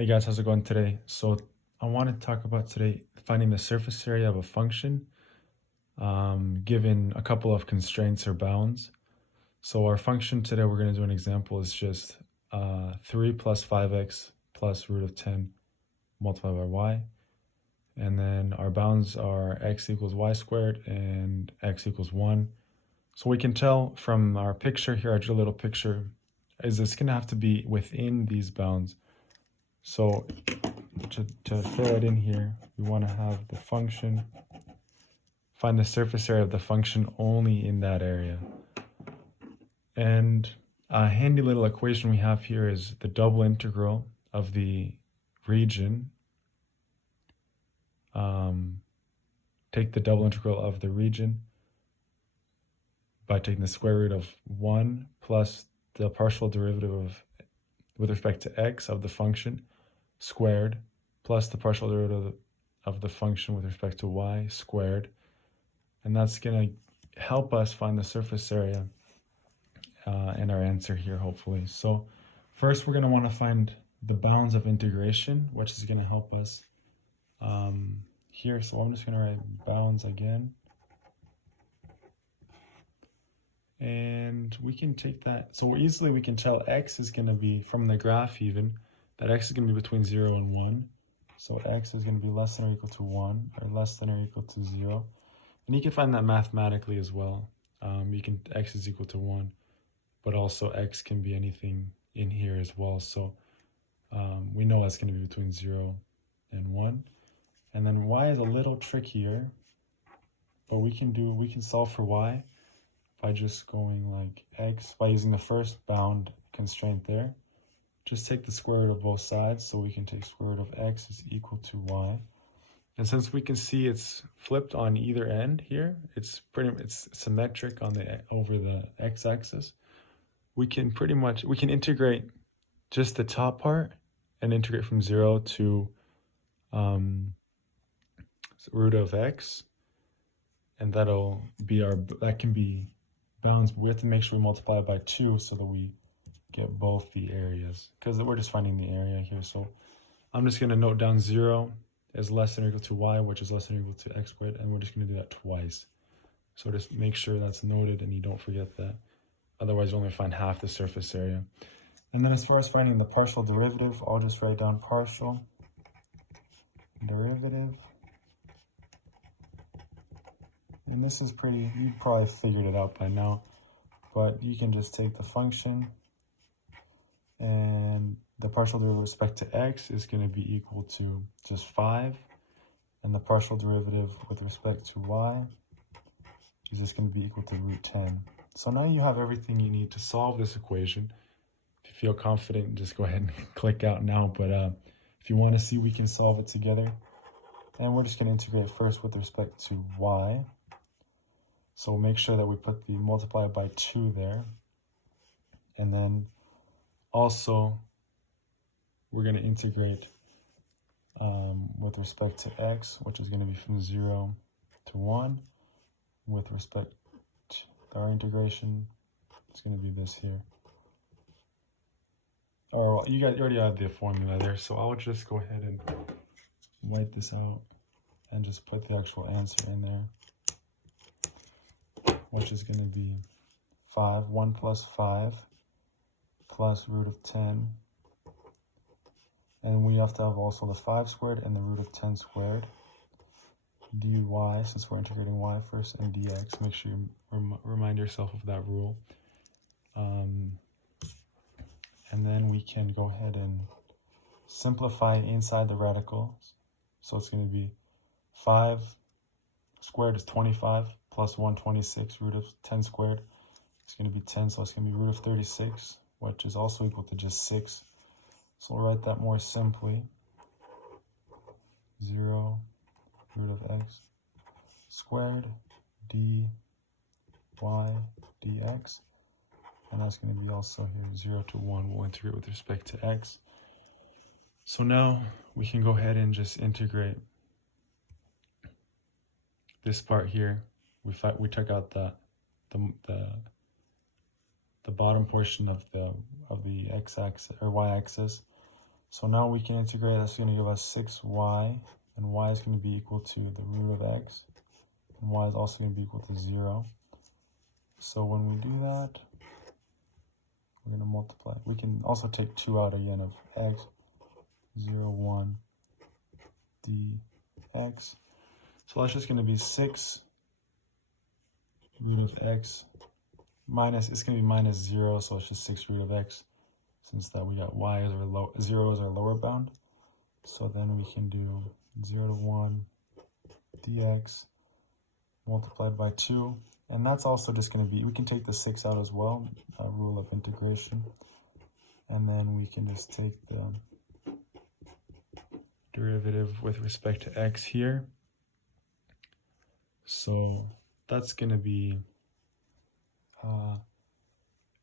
Hey guys, how's it going today? So I want to talk about today finding the surface area of a function given a couple of constraints or bounds. So our function today, we're going to do an example, is just 3 plus 5x plus root of 10 multiplied by y. And then our bounds are x equals y squared and x equals 1. So we can tell from our picture here, our little picture, is it's going to have to be within these bounds. So to fill it in here, we want to have the function, find the surface area of the function only in that area. And a handy little equation we have here is the double integral of the region. Take the double integral of the region by taking the square root of 1 plus the partial derivative of, with respect to x, of the function squared, plus the partial derivative of the function with respect to y squared. And that's going to help us find the surface area and our answer here, hopefully. So first, we're going to want to find the bounds of integration, which is going to help us here. So I'm just going to write bounds again. And we can take that. So easily we can tell x is going to be, from the graph even, that x is going to be between 0 and 1. So x is going to be less than or equal to 1, or less than or equal to 0. And you can find that mathematically as well. X is equal to 1, but also x can be anything in here as well. So we know that's going to be between 0 and 1. And then y is a little trickier, but we can solve for y by just going like x, by using the first bound constraint there. Just take the square root of both sides, so we can take square root of x is equal to y. And since we can see it's flipped on either end here, it's symmetric on over the x-axis, we can integrate just the top part and integrate from 0 to root of x, and that can be bounds, but we have to make sure we multiply it by 2 so that we get both the areas, because we're just finding the area here. So I'm just going to note down 0 is less than or equal to y, which is less than or equal to x squared, and we're just going to do that twice. So just make sure that's noted and you don't forget that. Otherwise, you only find half the surface area. And then as far as finding the partial derivative, I'll just write down partial derivative. And this is you probably figured it out by now, but you can just take the function, and the partial derivative with respect to x is going to be equal to just 5, and the partial derivative with respect to y is just going to be equal to root 10. So now you have everything you need to solve this equation. If you feel confident, just go ahead and click out now, but if you want to see, we can solve it together. And we're just going to integrate first with respect to y. So make sure that we put the multiply by 2 there. And then also, we're going to integrate with respect to x, which is going to be from 0 to 1. With respect to our integration, it's going to be this here. Oh, you already have the formula there, so I'll just go ahead and write this out and just put the actual answer in there, which is going to be 1 plus 5 plus root of 10. And we have to have also the 5 squared and the root of 10 squared. dy, since we're integrating y first, and dx. Make sure you remind yourself of that rule. And then we can go ahead and simplify inside the radicals. So it's going to be 5 squared is 25, plus 126, root of 10 squared. It's going to be 10, so it's going to be root of 36, which is also equal to just 6. So we'll write that more simply. 0 root of x squared dy dx. And that's going to be also here 0 to 1. We'll integrate with respect to x. So now we can go ahead and just integrate this part here. We took out the bottom portion of the x-axis or y-axis. So now we can integrate. That's going to give us 6y, and y is going to be equal to the root of x, and y is also going to be equal to 0. So when we do that, we're going to multiply. We can also take 2 out again of x, 0, 1, dx. So that's just going to be 6 root of x minus, it's going to be minus 0, so it's just 6 root of x, since that we got y as our 0 is our lower bound. So then we can do 0 to 1 dx multiplied by 2. And that's also just going to be, we can take the 6 out as well, rule of integration. And then we can just take the derivative with respect to x here. So that's going to be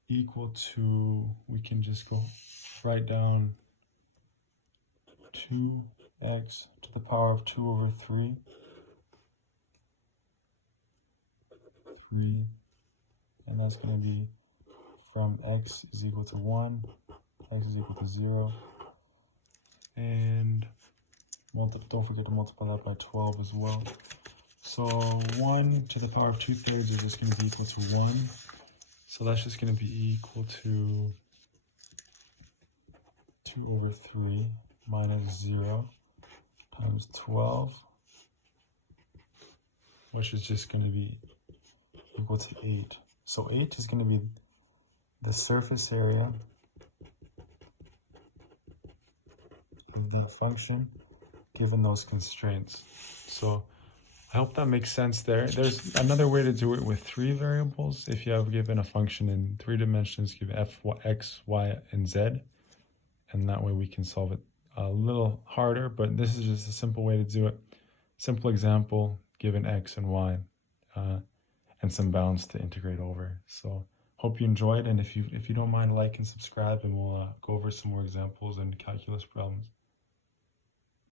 equal to, we can just go write down 2x to the power of 2 over 3. And that's going to be from x is equal to 1, x is equal to 0, and don't forget to multiply that by 12 as well. So 1 to the power of 2/3 is just going to be equal to 1. So that's just going to be equal to 2 over 3 minus 0 times 12, which is just going to be equal to 8. So 8 is going to be the surface area of that function given those constraints. So I hope that makes sense there. There's another way to do it with 3 variables. If you have given a function in 3 dimensions, give f, x, y, and z, and that way we can solve it a little harder, but this is just a simple way to do it. Simple example, given x and y, and some bounds to integrate over. So hope you enjoyed, and if you don't mind, like and subscribe, and we'll go over some more examples and calculus problems.